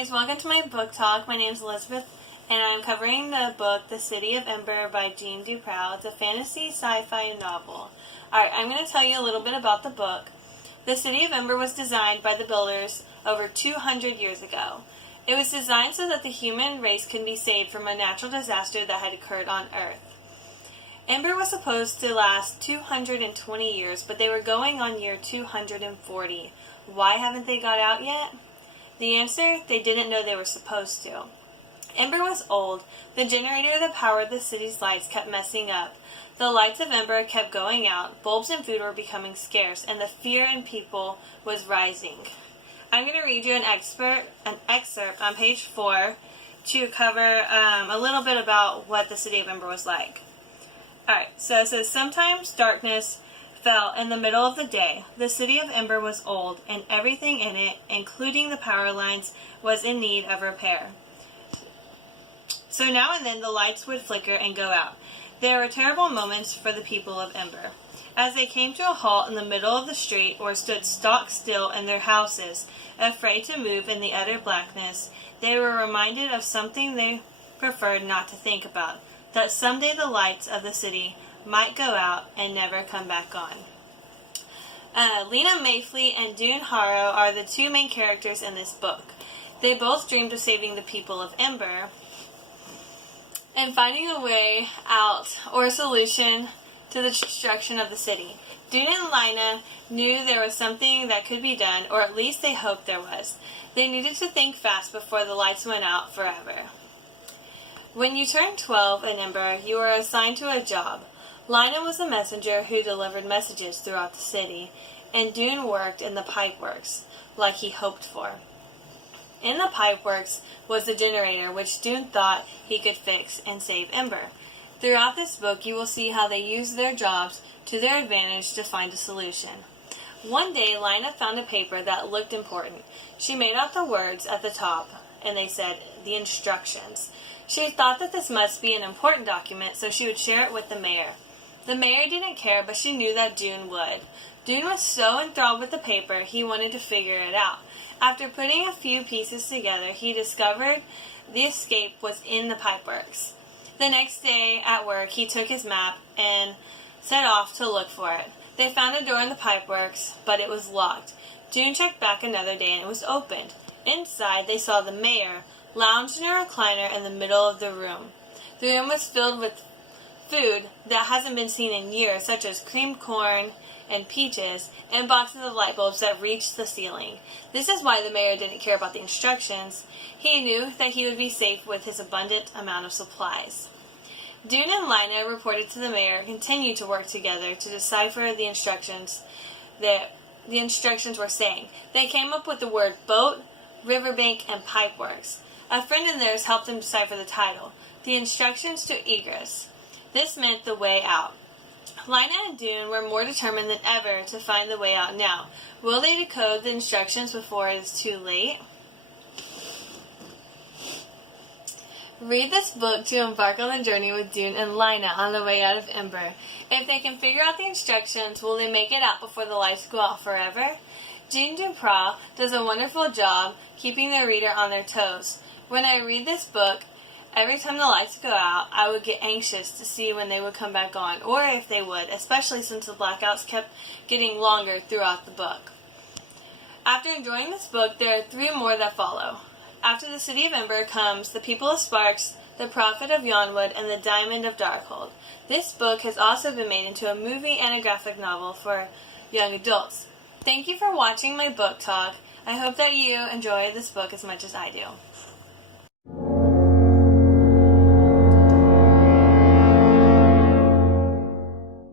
guys, welcome to my book talk. My name is Elizabeth, and I'm covering the book The City of Ember by Jean Duprow. It's a fantasy sci-fi novel. Alright, I'm going to tell you a little bit about the book. The City of Ember was designed by the builders over 200 years ago. It was designed so that the human race could be saved from a natural disaster that had occurred on Earth. Ember was supposed to last 220 years, but they were going on year 240. Why haven't they got out yet? The answer, they didn't know they were supposed to. Ember was old. The generator that powered the city's lights kept messing up. The lights of Ember kept going out, bulbs and food were becoming scarce, and the fear in people was rising. I'm going to read you an excerpt on page 4 to cover a little bit about what the City of Ember was like. Alright, so it says, sometimes darkness fell in the middle of the day. The City of Ember was old, and everything in it, including the power lines, was in need of repair. So now and then the lights would flicker and go out. There were terrible moments for the people of Ember. As they came to a halt in the middle of the street or stood stock still in their houses, afraid to move in the utter blackness, they were reminded of something they preferred not to think about, that someday the lights of the city might go out and never come back on. Lena Mayfleet and Dune Harrow are the two main characters in this book. They both dreamed of saving the people of Ember and finding a way out or a solution to the destruction of the city. Dune and Lena knew there was something that could be done, or at least they hoped there was. They needed to think fast before the lights went out forever. When you turned 12 in Ember, you were assigned to a job. Lina was a messenger who delivered messages throughout the city, and Dune worked in the pipeworks, like he hoped for. In the pipeworks was the generator, which Dune thought he could fix and save Ember. Throughout this book, you will see how they used their jobs to their advantage to find a solution. One day, Lina found a paper that looked important. She made out the words at the top, and they said, the instructions. She thought that this must be an important document, so she would share it with the mayor. The mayor didn't care, but she knew that Dune would. Dune was so enthralled with the paper, he wanted to figure it out. After putting a few pieces together, he discovered the escape was in the pipeworks. The next day at work, he took his map and set off to look for it. They found a door in the pipeworks, but it was locked. Dune checked back another day and it was opened. Inside, they saw the mayor lounged in a recliner in the middle of the room. The room was filled with food that hasn't been seen in years, such as creamed corn and peaches, and boxes of light bulbs that reached the ceiling. This is why the mayor didn't care about the instructions. He knew that he would be safe with his abundant amount of supplies. Dune and Lina reported to the mayor and continued to work together to decipher the instructions that the instructions were saying. They came up with the word boat, riverbank, and pipeworks. A friend of theirs helped them decipher the title, The Instructions to Egress. This meant the way out. Lina and Dune were more determined than ever to find the way out now. Will they decode the instructions before it is too late? Read this book to embark on the journey with Dune and Lina on the way out of Ember. If they can figure out the instructions, will they make it out before the lights go out forever? Jean Duprow does a wonderful job keeping the reader on their toes. When I read this book, every time the lights go out, I would get anxious to see when they would come back on, or if they would, especially since the blackouts kept getting longer throughout the book. After enjoying this book, there are 3 more that follow. After the City of Ember comes The People of Sparks, The Prophet of Yonwood, and The Diamond of Darkhold. This book has also been made into a movie and a graphic novel for young adults. Thank you for watching my book talk. I hope that you enjoy this book as much as I do.